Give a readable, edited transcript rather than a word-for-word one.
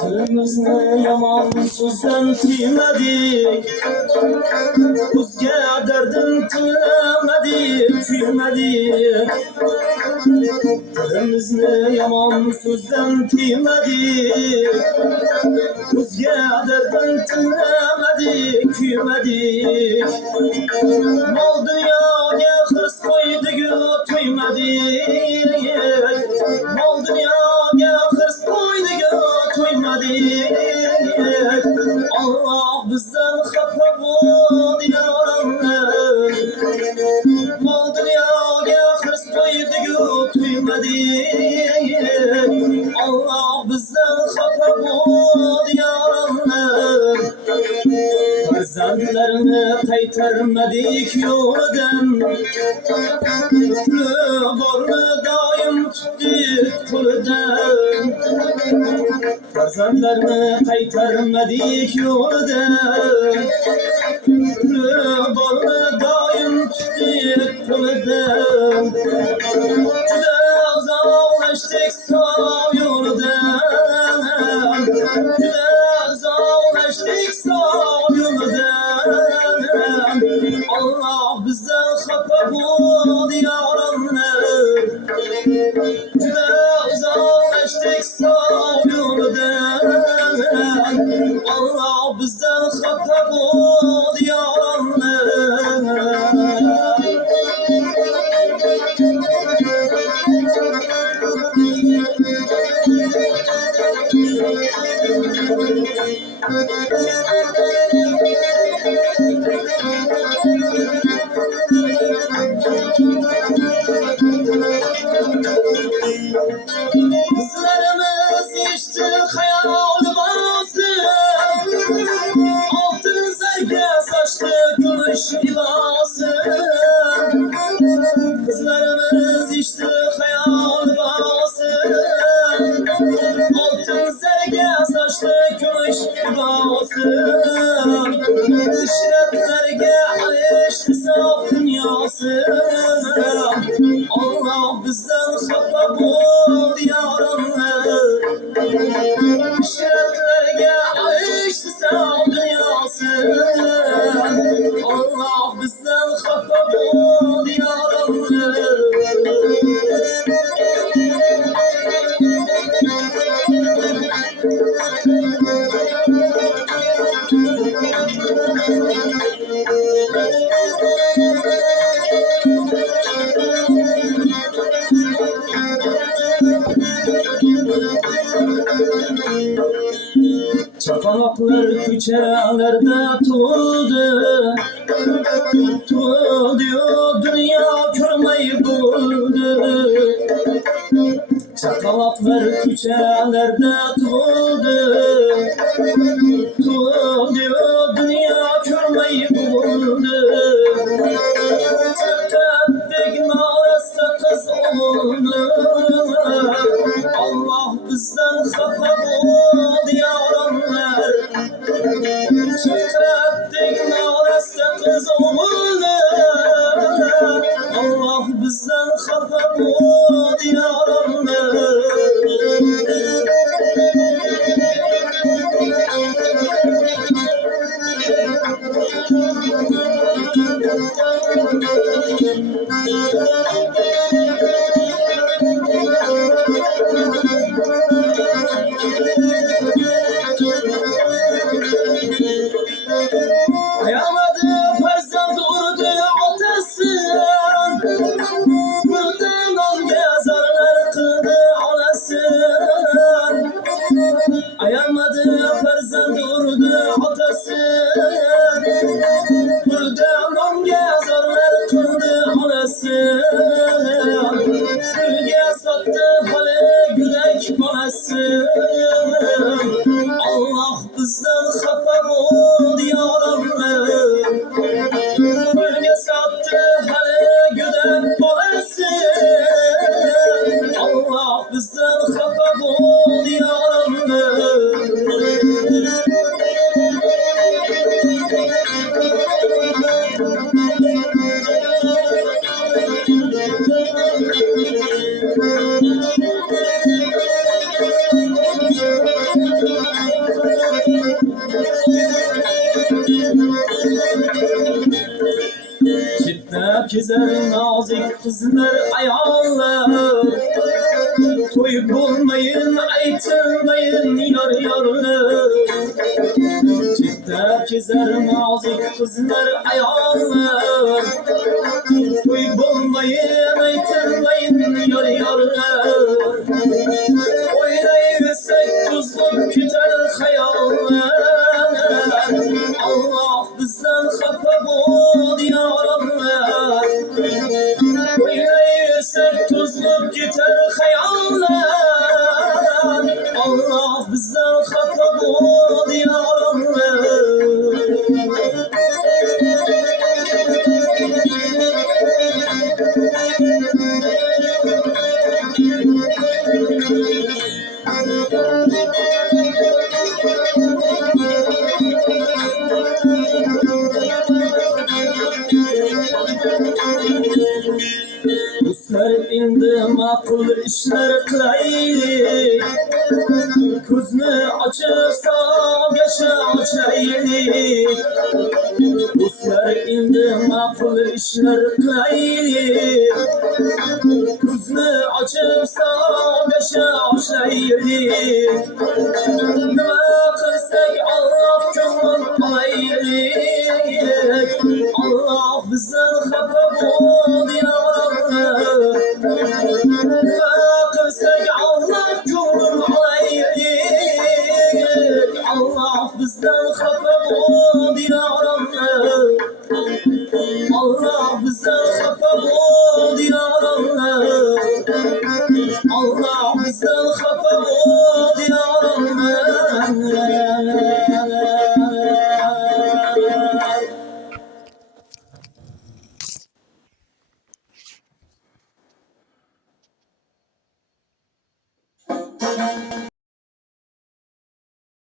Tilimizni yomon so'zdan tiymadik, o'zga dardin tinglamadik, kuymadik. Tilimizni yomon so'zdan tiymadik, o'zga dardin tinglamadik, kuymadik. Mol dunyoga hirs qo'ydik-u to'ymadik, mol dunyoga hirs qo'ydik-u to'ymadik. Allah bizdan xafa bo'ldi ya Rabbim, mol dunyoga hirs qo'ydik-u to'ymadik. Allah bizdan xafa bo'ldi ya Rabbim, farzandlarni qaytarmadik yo'lidan, puli borni doim tutdik qo'lidan. Farzandlarni qaytarmadik yo'lidan, puli borni doim tutdik qo'lidan. Juda uzoqlashdik savob yo'lidan, juda uzoqlashdik savob yo'lidan. Allah bizdan xafa bo'ldi ya Rabbim, juda uzoqlashdik savob yo'lidan. Allah bizdan xafa bo'ldi ya Rabbim. Kızlarımız işte hayal bazı, altın zerge saçlı gümüş libası. Kızlarımız işte hayal bazı, altın zerge saçlı gümüş libası. İşretlerge alıştı saf dünyası. Allah bizden xafa bo'ldi ya Rabbim, işretlerge alıştı saf dünyası. Allah bizden xafa bo'ldi ya Rabbim. Çapalaklar küçelerde tuldu, tuldu, dünya körmeyi buldu. Çapalaklar küçelerde tuldu, tuldu, dünya körmeyi buldu. Çektik narasta kız oldu, Allah bizden xafa bo'ldi ya Rabbim. Çektik narasta kız oldu, Allah bizden xafa bo'ldi ya Rabbim. Ayamadı farzand urdu atası, buradan on gezarlar kıldı anası. Ayamadı farzand urdu atası, buradan on gezarlar kıldı anası. Gülge sattı hale gülek banası. Allah bizden xafa bo'ldi ya Rabbim, gülge sattı hale gülek banası. Allah bizden xafa bo'ldi ya Rabbim. güzel nazik kızlar ayağlar toyup olmayın aytılmayın yar yarlar cidden güzel nazik kızlar ayağlar toyup olmayın aytılmayın yar yarlar oynayırsak tuzlup gider hayaller Allah bizden xafa bol yarallar oynayırsak tuzlup gider hayaller Allah bizden xafa bol yarallar Dostlar indi makul işler kılaylik Kuzunu açırsam yaşa açaylik Dostlar indi makul işler kılaylik Kuzunu açırsam yaşa açaylik Nima qilsak Allah ko'ngil olaylik Allah bizdan xafa bo'l yarallar Nima qilsak Allah ko'ngil olaylik Allah bizdan xafa bo'l yarallar Allah bizdan xafa bo'l yarallar Allah